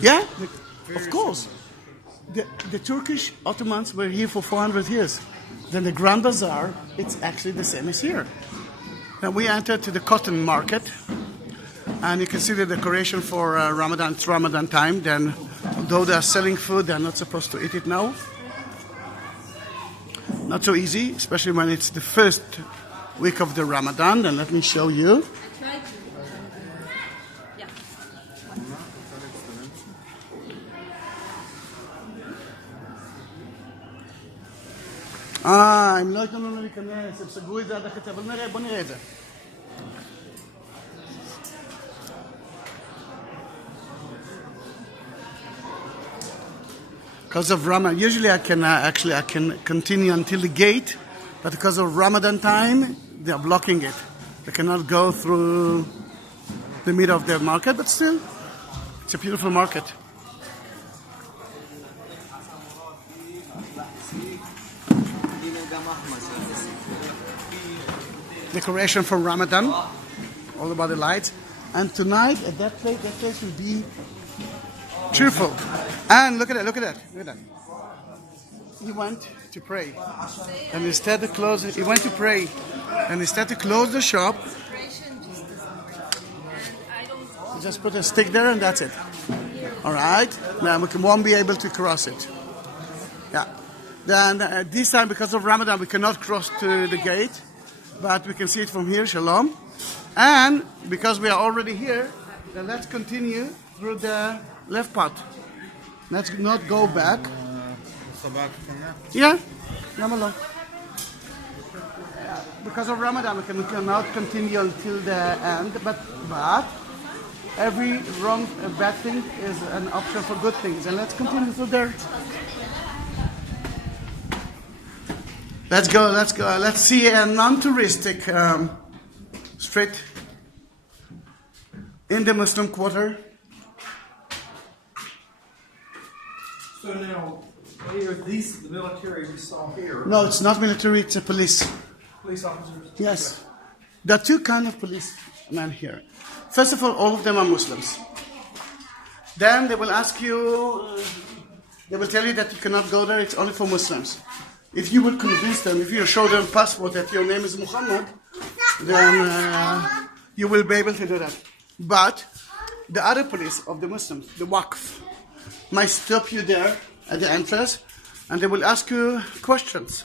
Yeah, of course. The Turkish Ottomans were here for 400 years. Then the Grand Bazaar, it's actually the same as here. Then we entered to the cotton market, and you can see the decoration for Ramadan. It's Ramadan time. Then, though they are selling food, they're not supposed to eat it now. Not so easy, especially when it's the first week of the Ramadan. Then let me show you. הם לא ייתנו לנו להיכנס, הם סגרו את זה עד הקצה, אבל בוא נראה את זה. Because of Ramadan, usually I can continue until the gate, but because of Ramadan time, they are blocking it. They cannot go through the middle of the market, but still, it's a beautiful market. Decoration for Ramadan, all about the lights. And tonight, at that place will be cheerful. And look at that. He went to pray. And instead to close it, he went to pray. And instead to close the shop, he just put a stick there and that's it. All right? Now we won't be able to cross it. Yeah. Then this time, because of Ramadan, we cannot cross to the gate. But we can see it from here, Shalom. And because we are already here, then let's continue through the left part. Let's not go back. Yeah, because of Ramadan, we cannot continue until the end. But every wrong, bad thing is an option for good things. And let's continue through there. Let's go. Let's see a non-touristic street in the Muslim quarter. So now, are these the military we saw here? No, it's not military, it's a police. Police officers? Yes. There are two kinds of policemen here. First of all of them are Muslims. Then they will ask you, they will tell you that you cannot go there, it's only for Muslims. If you will convince them, if you show them passport that your name is Muhammad, then you will be able to do that. But the other police of the Muslims, the Waqf, might stop you there at the entrance and they will ask you questions.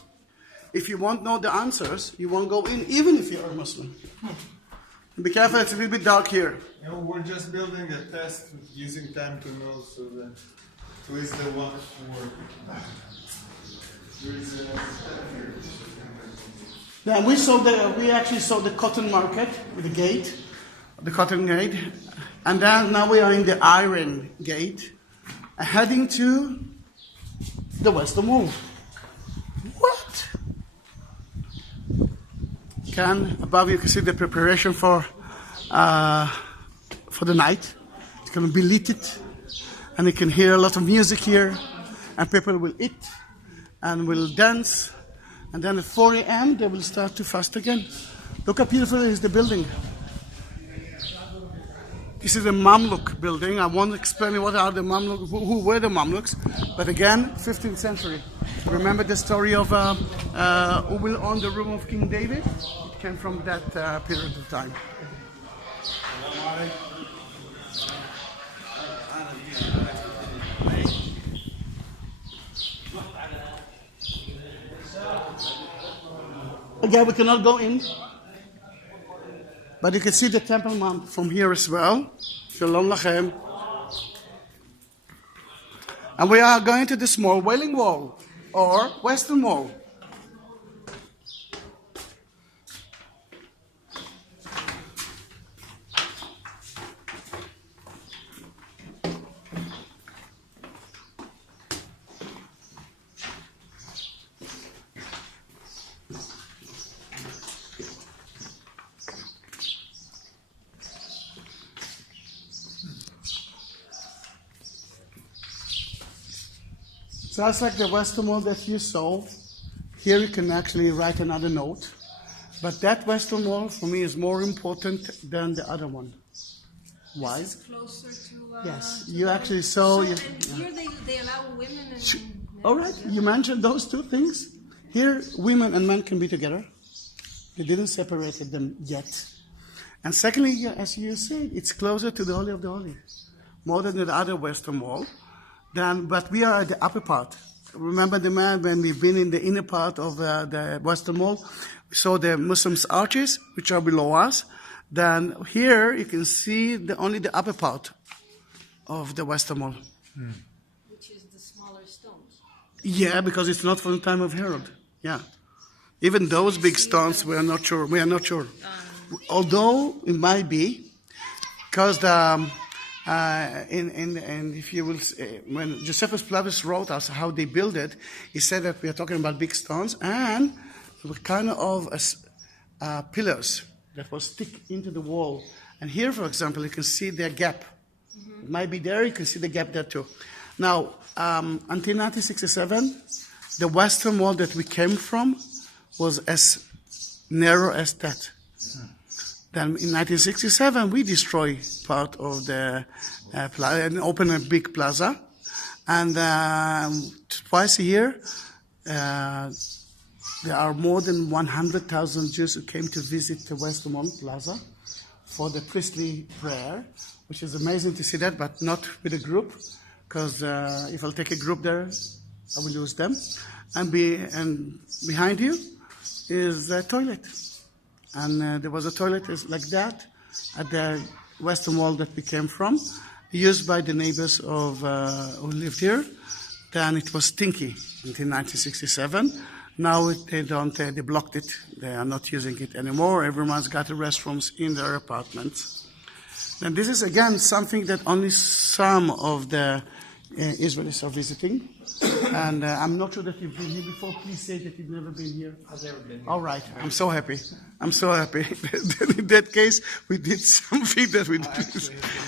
If you won't know the answers, you won't go in, even if you're a Muslim. Be careful, it's a little bit dark here. You know, we're just building a test using time to know, so that who is the one for. Yeah, we actually saw the cotton market with the cotton gate, and then now we are in the iron gate, heading to the Western Wall. What? Above you can see the preparation for the night. It's going to be lit, and you can hear a lot of music here, and people will eat and will dance, and then at 4 a.m. they will start to fast again. Look how beautiful is the building. This is the Mamluk building. I won't explain what are the Mamluks, who were the Mamluks, but again, 15th century. Remember the story of who will own the room of King David? It came from that period of time. Again, we cannot go in, but you can see the Temple Mount from here as well. Shalom Lachem. And we are going to the small Wailing Wall, or Western Wall. So that's like the Western Wall that you saw. Here you can actually write another note. But that Western Wall for me is more important than the other one. Why? This is closer to. Yes, to you the- actually saw. So, You, and here they allow women and. all right, you mentioned those two things. Here, women and men can be together. They didn't separate them yet. And secondly, as you said, it's closer to the Holy of the Holies, more than the other Western Wall. But we are at the upper part. Remember the man when we've been in the inner part of the Western Wall, we saw the Muslims' arches, which are below us. Then here you can see only the upper part of the Western Wall. Which is the smaller stones. Yeah, because it's not from the time of Herod. Yeah, even those big stones, we are not sure. We are not sure. Although it might be, because if you will, when Josephus Flavius wrote us how they built it, he said that we are talking about big stones and kind of pillars that will stick into the wall. And here, for example, you can see the gap. It might be there. You can see the gap there too. Now, until 1967, the Western Wall that we came from was as narrow as that. Then in 1967, we destroyed part of the plaza and opened a big plaza. And twice a year, there are more than 100,000 Jews who came to visit the Western Wall Plaza for the priestly prayer, which is amazing to see that, but not with a group, because if I'll take a group there, I will lose them. And behind you is the toilet. And there was a toilet like that at the Western Wall that we came from, used by the neighbors of who lived here. Then it was stinky until 1967. Now they blocked it. They are not using it anymore. Everyone's got restrooms in their apartments. And this is again something that only some of the Israelis are visiting. And I'm not sure that you've been here before. Please say that you've never been here. I've never been here. All right. I'm so happy. I'm so happy. In that case, we did something that we did.